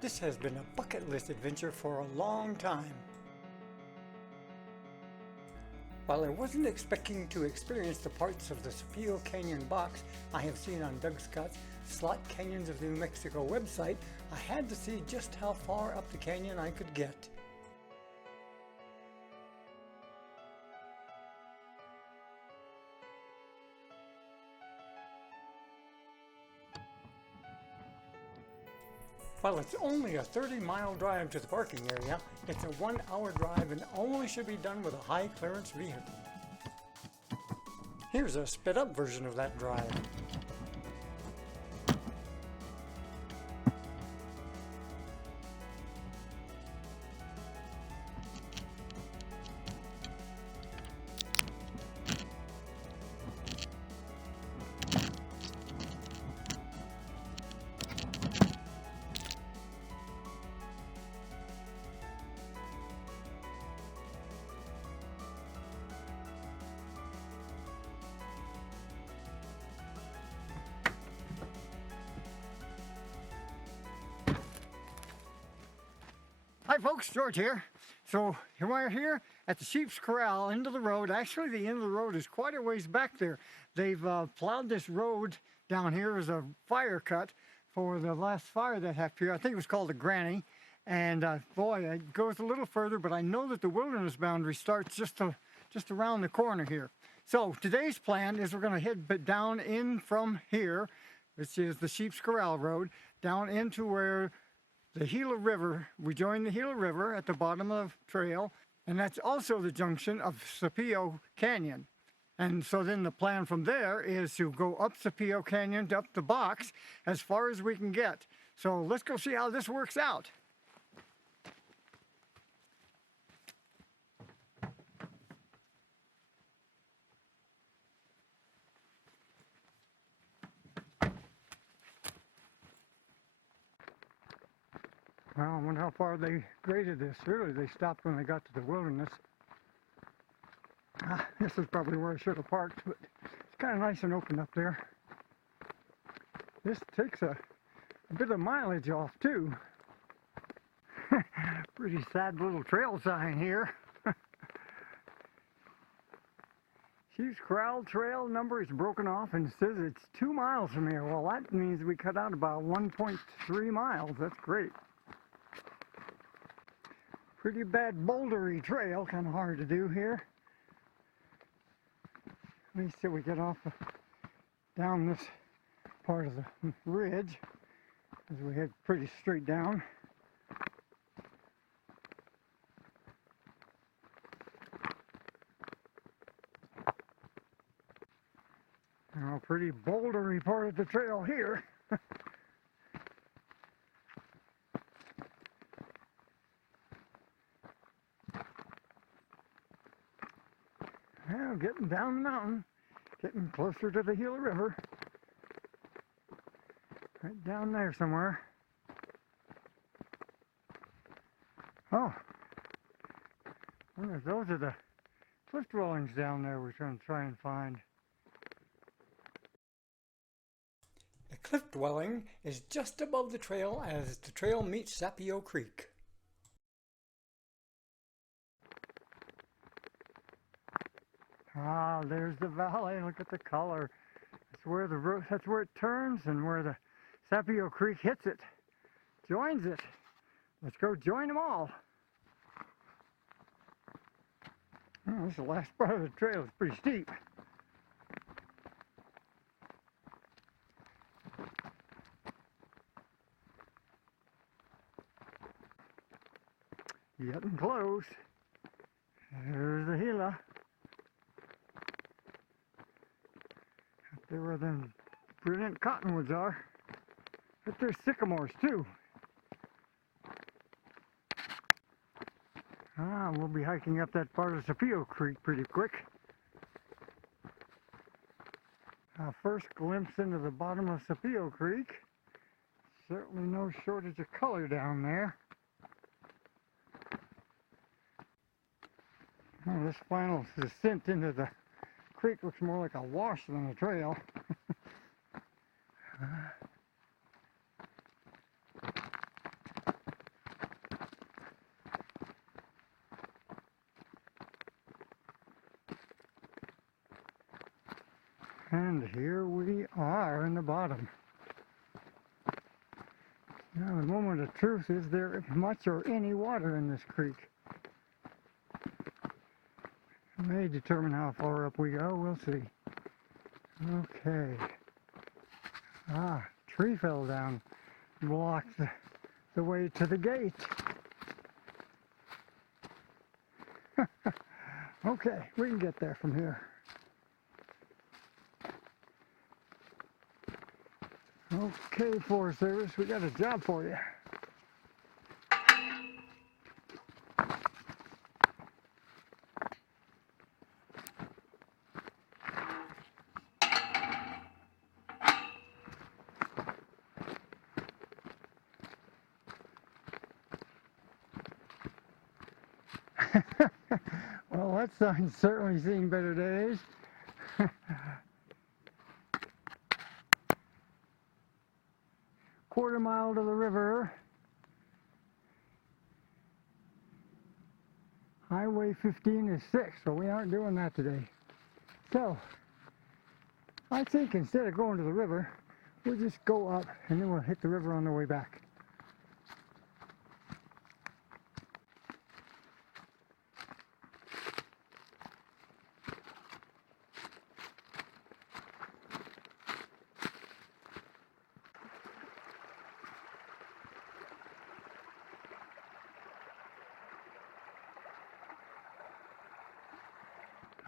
This has been a bucket list adventure for a long time. While I wasn't expecting to experience the parts of the Sapillo Canyon box I have seen on Doug Scott's Slot Canyons of New Mexico website, I had to see just how far up the canyon I could get. While it's only a 30-mile drive to the parking area, it's a 1-hour drive and only should be done with a high-clearance vehicle. Here's a sped-up version of that drive. Hi folks, George here. So here we are here at the sheep's corral, end of the road. Actually, the end of the road is quite a ways back there. They've plowed this road down here as a fire cut for the last fire that happened here. I think it was called a granny. And boy, it goes a little further, but I know that the wilderness boundary starts just around the corner here. So today's plan is we're going to head down in from here, which is the sheep's corral road, down into where the Gila River, we join the Gila River at the bottom of the trail, and that's also the junction of Sapillo Canyon. And so then the plan from there is to go up Sapillo Canyon, up the box, as far as we can get. So let's go see how this works out. Well, I wonder how far they graded this. Really, they stopped when they got to the wilderness. This is probably where I should have parked, but it's kind of nice and open up there. This takes a bit of mileage off, too. Pretty sad little trail sign here. Sheep's Corral Trail number is broken off and says it's 2 miles from here. Well, that means we cut out about 1.3 miles. That's great. Pretty bad bouldery trail, kind of hard to do here. At least till we get off down this part of the ridge, as we head pretty straight down. Now, pretty bouldery part of the trail here. Well, getting down the mountain, getting closer to the Gila River. Right down there somewhere. Oh, I wonder if those are the cliff dwellings down there we're trying to try and find. The cliff dwelling is just above the trail as the trail meets Sapillo Creek. Ah, there's the valley. Look at the color. That's where the road, that's where it turns and where the Sapillo Creek hits it, joins it. Let's go join them all. Oh, this is the last part of the trail. It's pretty steep. Getting close. There's the Gila. There where them brilliant cottonwoods are. But there's sycamores too. We'll be hiking up that part of Sapillo Creek pretty quick. First glimpse into the bottom of Sapillo Creek. Certainly no shortage of color down there. This final descent into the creek looks more like a wash than a trail. And here we are in the bottom. Now the moment of truth is there much or any water in this creek. It may determine how far up we go, we'll see. Okay. Tree fell down, blocked the way to the gate. Okay, we can get there from here. Okay, Forest Service, we got a job for you. Well, that sign's certainly seen better days. Quarter mile to the river. Highway 15 is 6, so we aren't doing that today. So, I think instead of going to the river, we'll just go up and then we'll hit the river on the way back.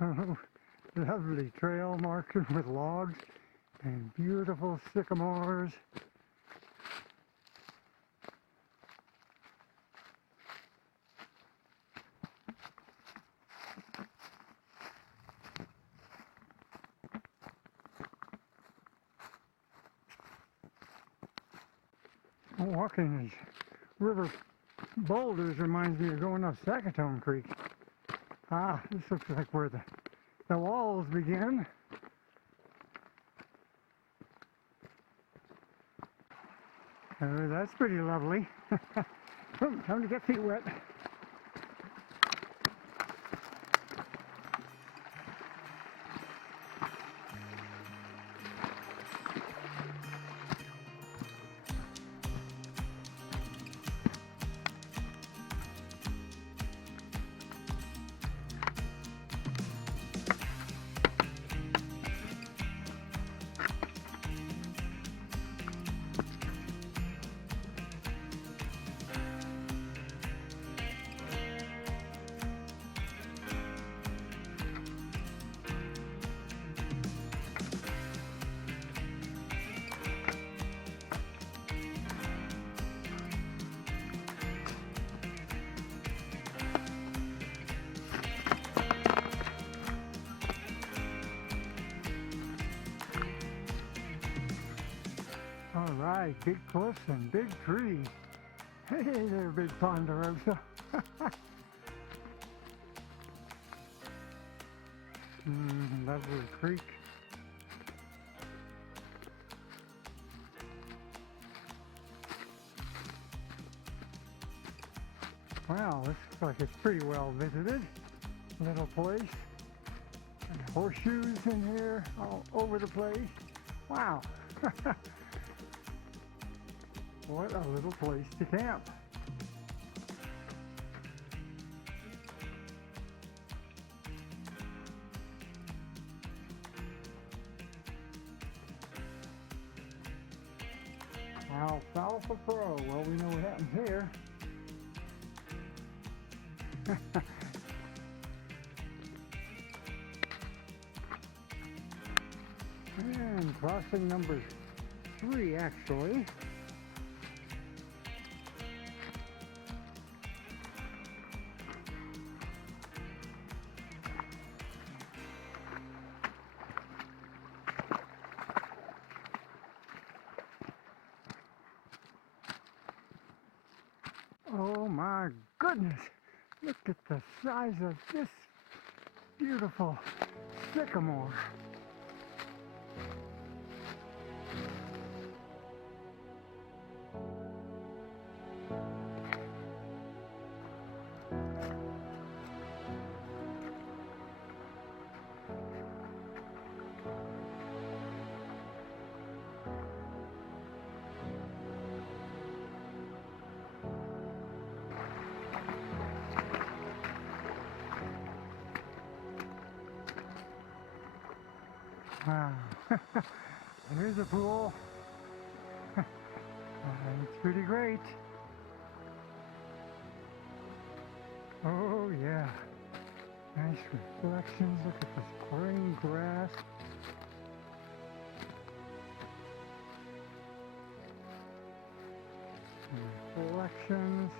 Oh, lovely trail marked with logs and beautiful sycamores. Walking these river boulders reminds me of going up Sackatone Creek. This looks like where the walls begin. That's pretty lovely. Time to get feet wet. All right, big cliffs and big trees. Hey there, big ponderosa. Lovely creek. Wow, this looks like it's pretty well visited. Little place. And horseshoes in here all over the place. Wow. What a little place to camp. Alfalfa Pro. Well, we know what happens here. And crossing number 3, actually. Oh my goodness, look at the size of this beautiful sycamore. Wow. Here's a pool. It's pretty great. Oh yeah. Nice reflections. Look at this green grass. Reflections.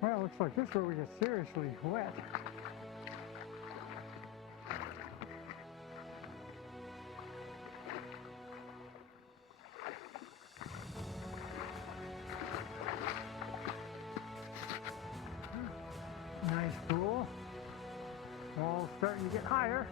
Well, looks like this is where we get seriously wet. Nice pool. All starting to get higher.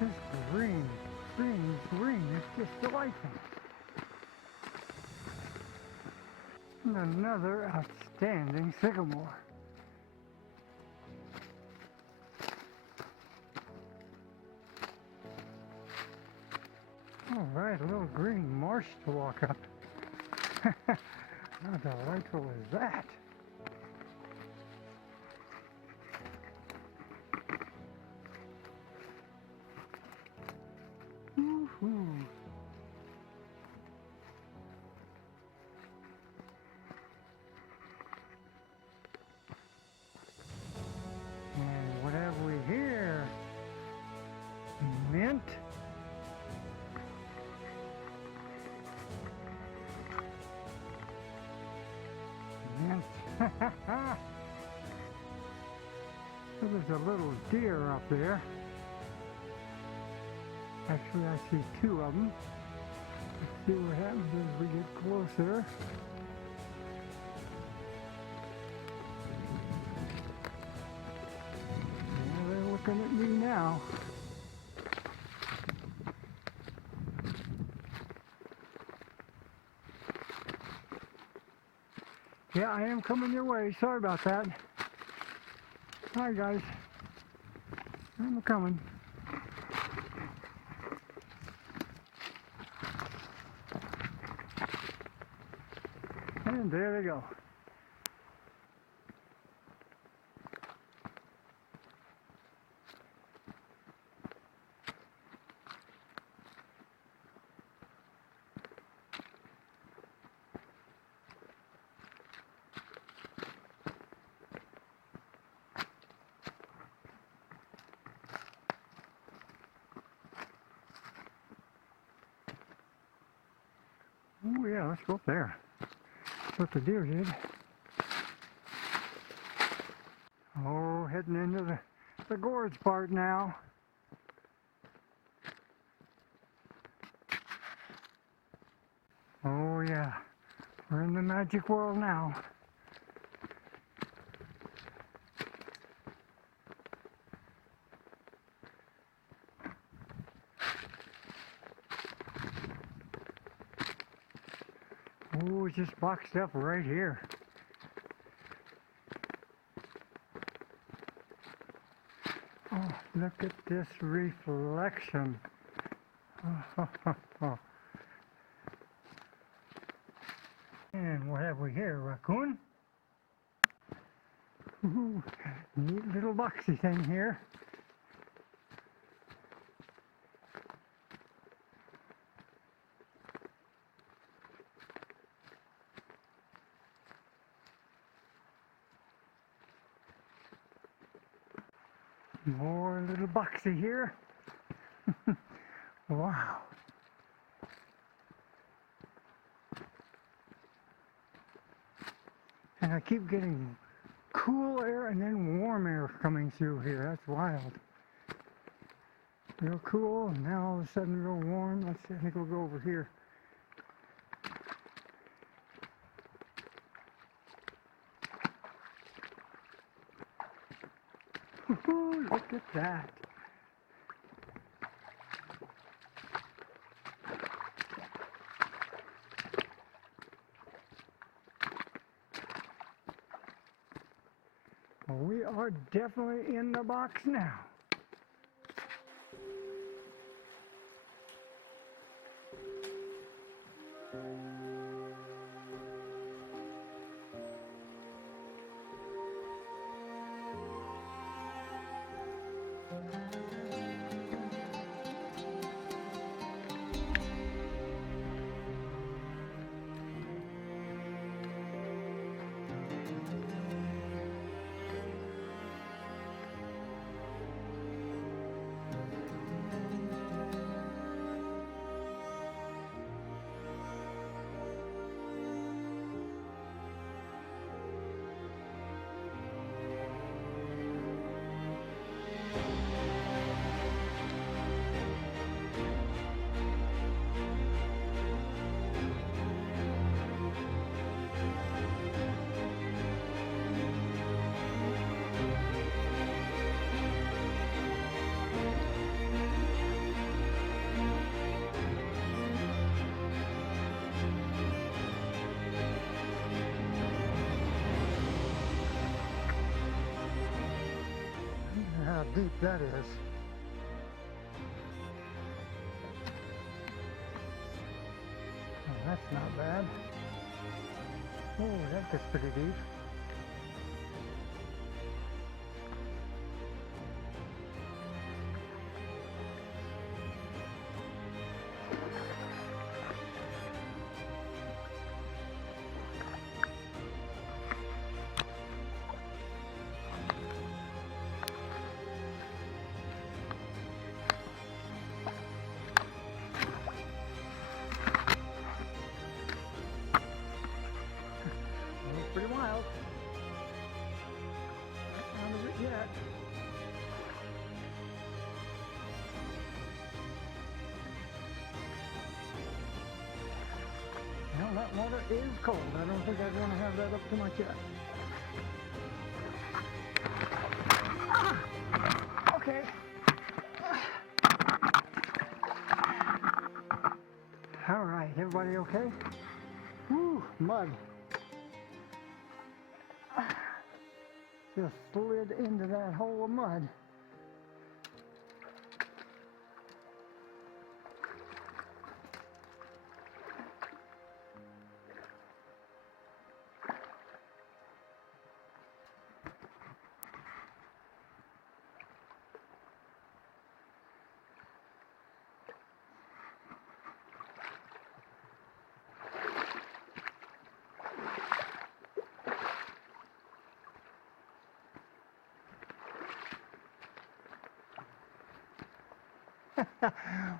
This green, green, green is just delightful. And another outstanding sycamore. All right, a little green marsh to walk up. How delightful is that? Woo-hoo. And what have we here? Mint. Mint. So there's a little deer up there. Actually, I see two of them. Let's see what happens as we get closer. Yeah, they're looking at me now. Yeah, I am coming your way. Sorry about that. Hi, guys. I'm coming. And there they go. Oh yeah, let's go up there. That's what the deer did. Oh, heading into the gorge part now. Oh yeah, we're in the magic world now. Oh, it's just boxed up right here. Oh, look at this reflection. Oh. And what have we here, raccoon? Ooh, neat little boxy thing here. More little boxy here. Wow. And I keep getting cool air and then warm air coming through here. That's wild. Real cool, and now all of a sudden real warm. Let's see, I think we'll go over here. Woohoo, look at that. Well, we are definitely in the box now. How deep that is. Oh, that's not bad. Oh, that gets pretty deep. Pretty wild. Not out of it yet. Well, that water is cold. I don't think I'd want to have that up too much yet. Okay. All right, everybody okay? Woo, mud. Just slid into that hole of mud.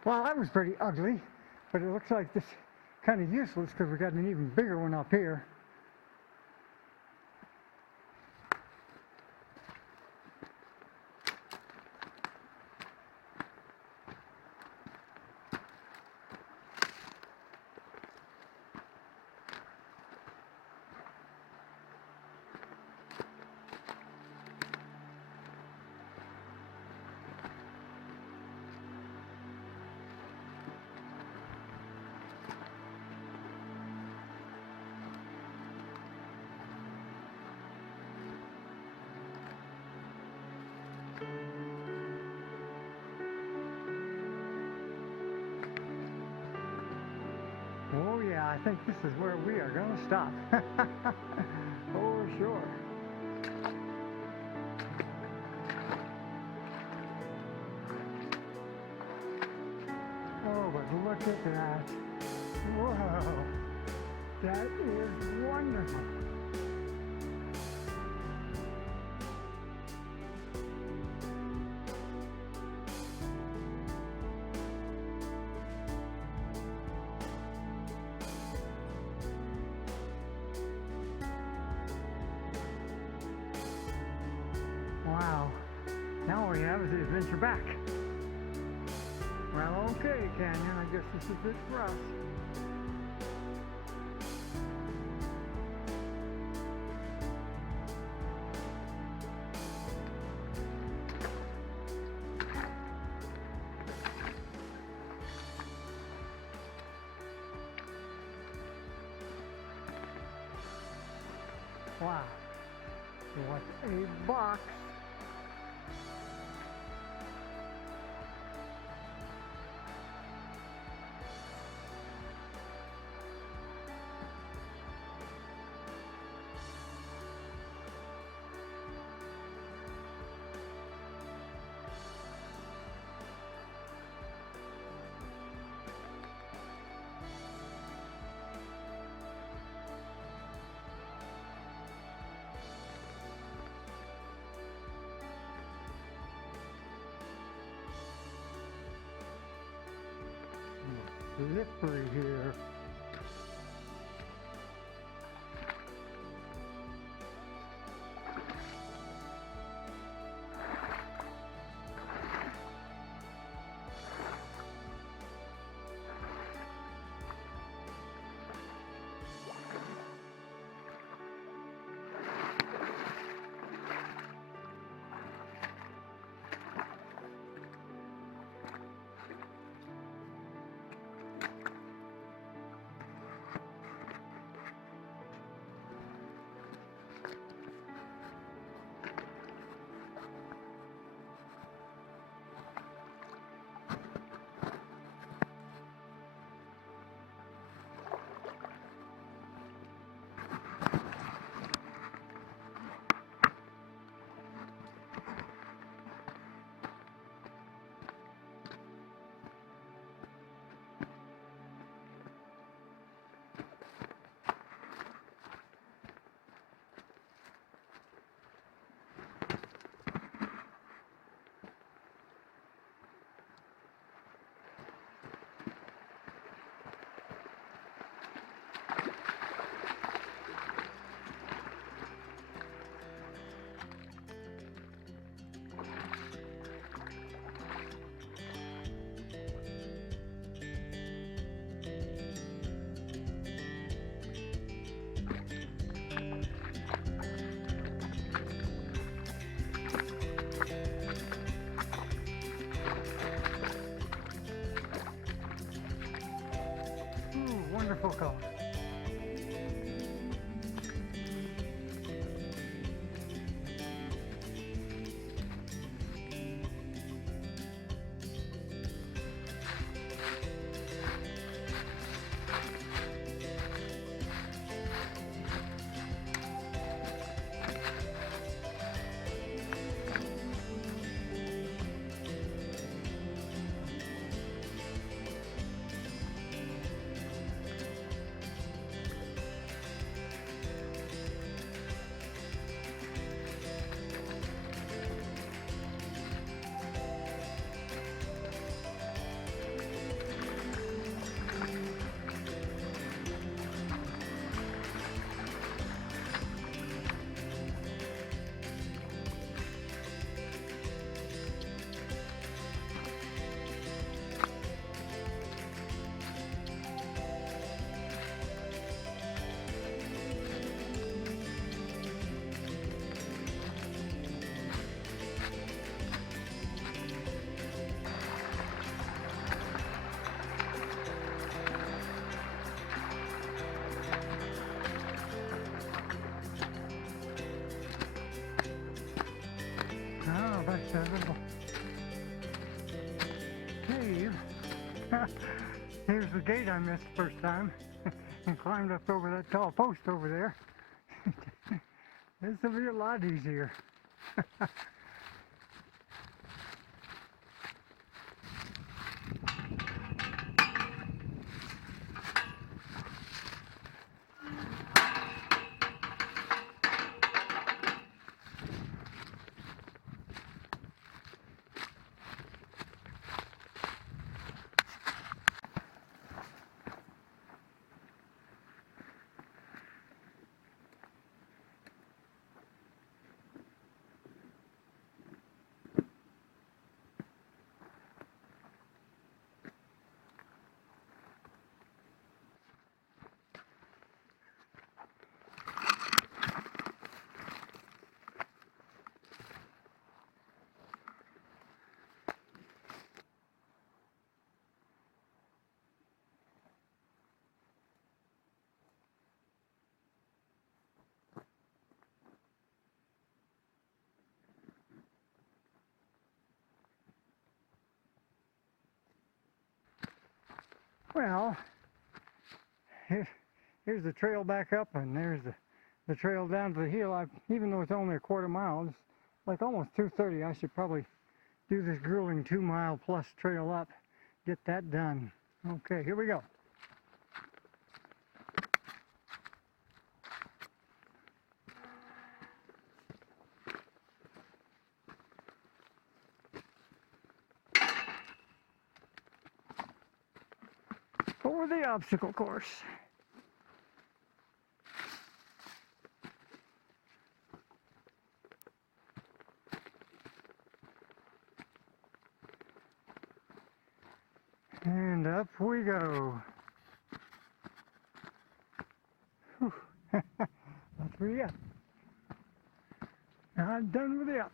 Well, that was pretty ugly, but it looks like this kind of useless because we got an even bigger one up here. Oh yeah, I think this is where we are going to stop. For sure. Oh, but look at that. Whoa. That is wonderful. Wow. Now all we have is the adventure back. Well, okay, Canyon, I guess this is it for us. Wow. What a box. Slippery here. Wonderful color. Oh, that's a little cave. Here's the gate I missed the first time and climbed up over that tall post over there. This will be a lot easier. Well, here's the trail back up, and there's the trail down to the hill. Even though it's only a quarter mile, it's like almost 2:30. I should probably do this grueling 2-mile plus trail up, get that done. Okay, here we go. For the obstacle course. And up we go. Whew. That's pretty up. I'm done with the up.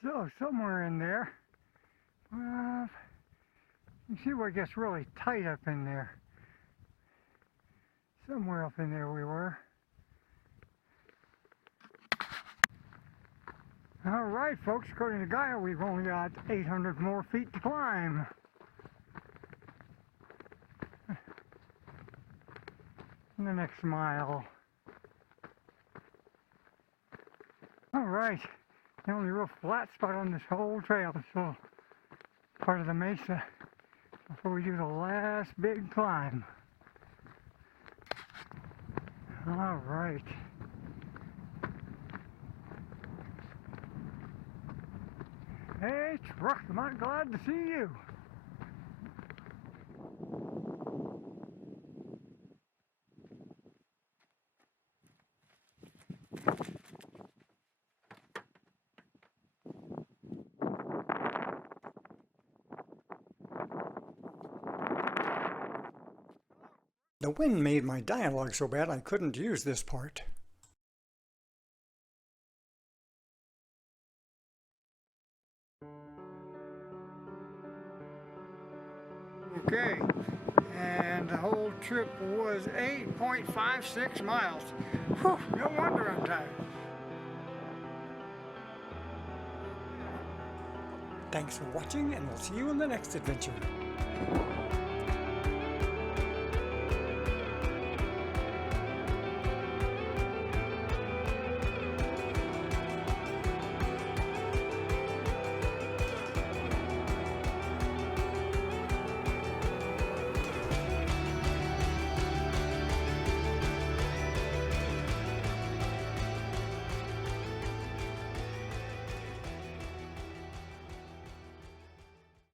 So somewhere in there, you see where it gets really tight up in there. Somewhere up in there we were. All right, folks, according to Gaia, we've only got 800 more feet to climb. In the next mile. All right, the only real flat spot on this whole trail is still part of the mesa before we do the last big climb. All right. Hey, truck, am I glad to see you. The wind made my dialogue so bad I couldn't use this part. Okay, and the whole trip was 8.56 miles. Whew, no wonder I'm tired. Thanks for watching, and we'll see you in the next adventure.